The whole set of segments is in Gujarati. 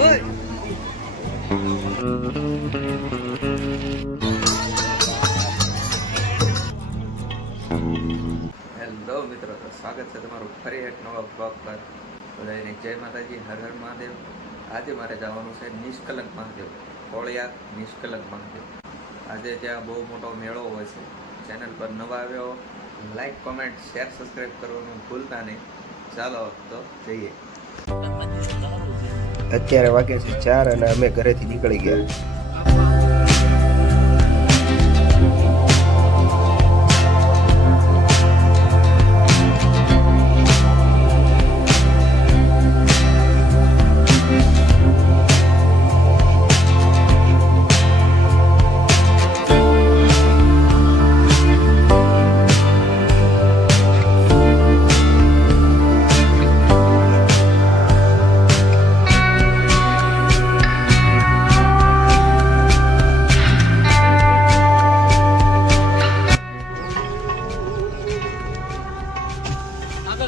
હેલો મિત્રો, તો સ્વાગત છે તમારું ફરી એક નવા બ્લોગ પર. બધાને જય માતાજી, હર હર મહાદેવ. આજે મારે જવાનું છે નિષ્કલંક મહાદેવ, કોળિયાક નિષ્કલંક મહાદેવ. આજે ત્યાં બહુ મોટો મેળો હોય છે. ચેનલ પર નવા આવ્યો, લાઈક, કોમેન્ટ, શેર, સબસ્ક્રાઈબ કરવાનું ભૂલતા નહીં. ચાલો તો જઈએ. અત્યારે વાગે છે 4 અને અમે ઘરેથી નીકળી ગયા.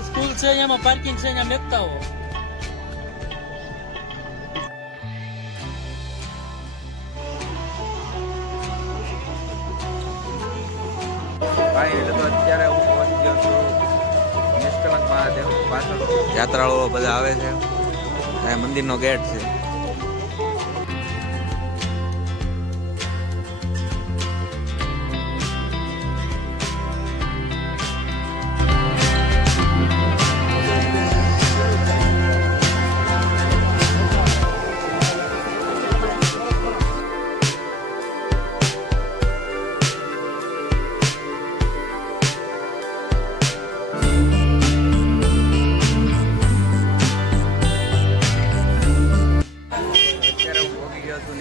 સ્કૂલ છે એમાં પાર્કિંગ છે અહીંયા મેકતા હો. ભાઈ એટલે તો અત્યારે હું પહોંચી ગયો છું નિષ્કલંક મહાદેવ. પાછળ યાત્રાળુઓ બધા આવે છે. આ મંદિરનો ગેટ છે.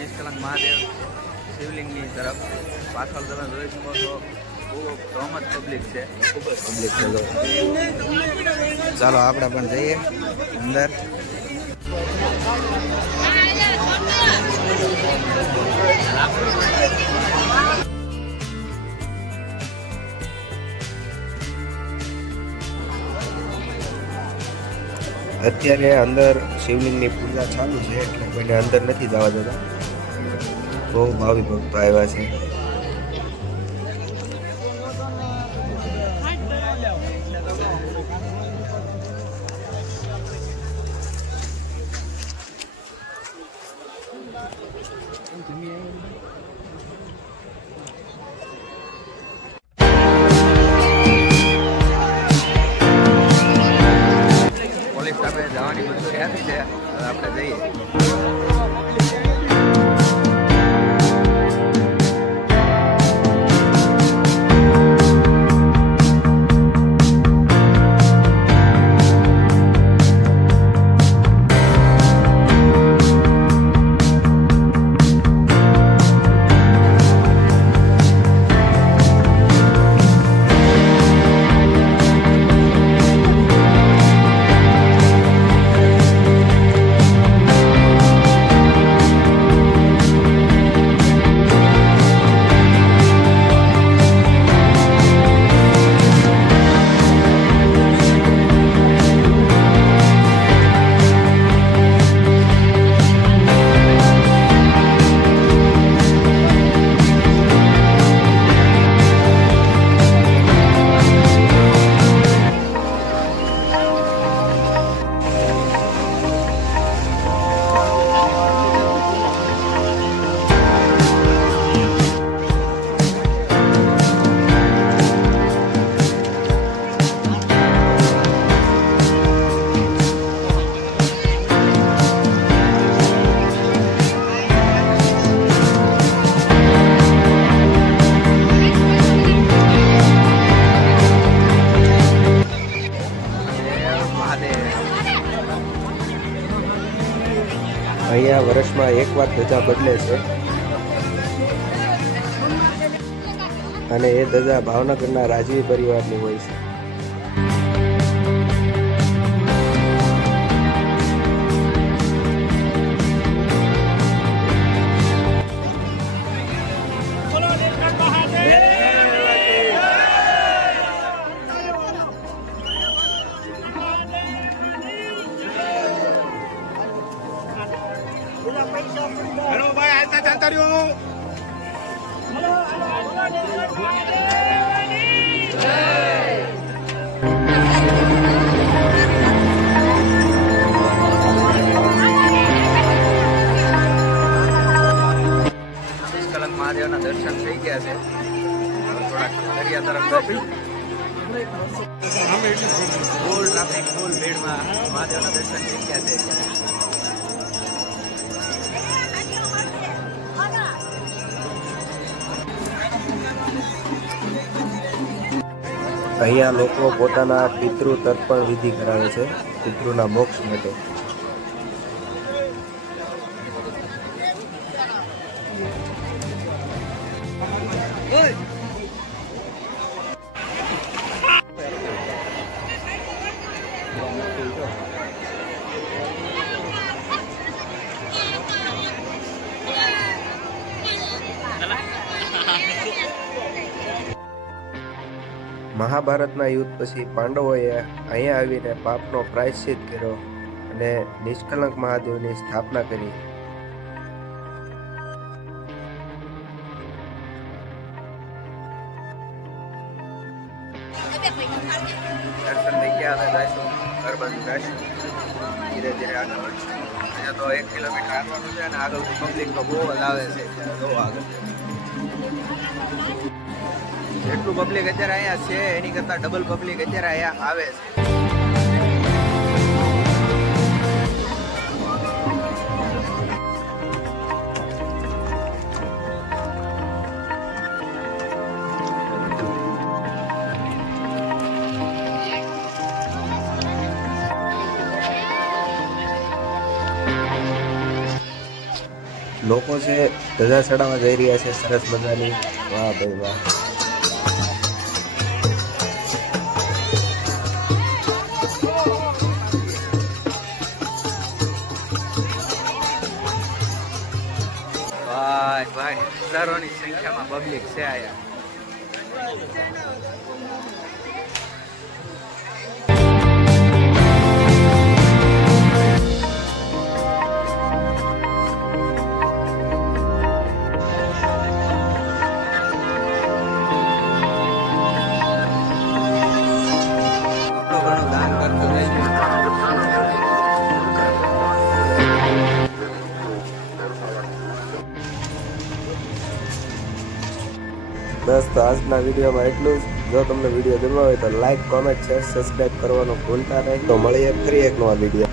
નિષ્કલંક મહાદેવ શિવલિંગની તરફ. પાછળ તમે જોઈ શકો છો બહુ કમ જ પબ્લિક છે. ખૂબ જ પબ્લિક છે. ચાલો આપણે પણ જઈએ અંદર. અત્યારે અંદર શિવલિંગની પૂજા ચાલુ છે એટલે કોઈને અંદર નથી જવા દેતા. બહુ ભાવિ ભક્તો આવ્યા છે. પોલીસ સ્ટાફે જવાની મંજૂરી આપી છે. હવે આપણે જઈએ. અહીંયા વર્ષમાં એકવાર ધજા બદલે છે અને એ ધજા ભાવનગરના રાજવી પરિવારની હોય છે. નિષ્કલંક મહાદેવના દર્શન થઈ ગયા છે હવે થોડાક દરિયા તરફ જઈશું. ફૂલ ટ્રાફિક ફૂલ ભીડમાં મહાદેવના દર્શન થઈ ગયા છે. અહીંયા લોકો પોતાના પિતૃ તર્પણ વિધિ કરાવે છે પિતૃના મોક્ષ માટે. મહાભારતના યુદ્ધ પછી પાંડવોએ અહીંયા આવીને પાપનો પ્રાયશ્ચિત કર્યો અને નિષ્કલંક મહાદેવની સ્થાપના કરી. દર્શન થઈ ગયા હવે જઈશું ઘર બાજુ જઈશું ધીરે ધીરે આગળ વધશું. અહીંયા તો 1 કિલોમીટર આગળનું છે અને આગળથી પબ્લિક તો બહુ જ આવે છે. જો આગળ જેટલું પબ્લિક અત્યારે અહીંયા છે એની કરતાં ડબલ પબ્લિક અત્યારે અહીંયા આવે છે. લોકો છે ધજા ચડાવવા જઈ રહ્યા છે સરસ મજાની. વાહ ભાઈ વાહ. ભાઈ ભાઈ હજારોની સંખ્યામાં પબ્લિક છે અહીંયા. ઘણું દાન કરતું રહીશું. બસ તો આજના વિડીયોમાં એટલું જ. જો તમને વિડીયો ગમ્યો હોય તો લાઈક કોમેન્ટ શેર સબસ્ક્રાઈબ કરવાનું ભૂલતા નહીં. તો મળીએ ફરી એક નવા વિડીયો.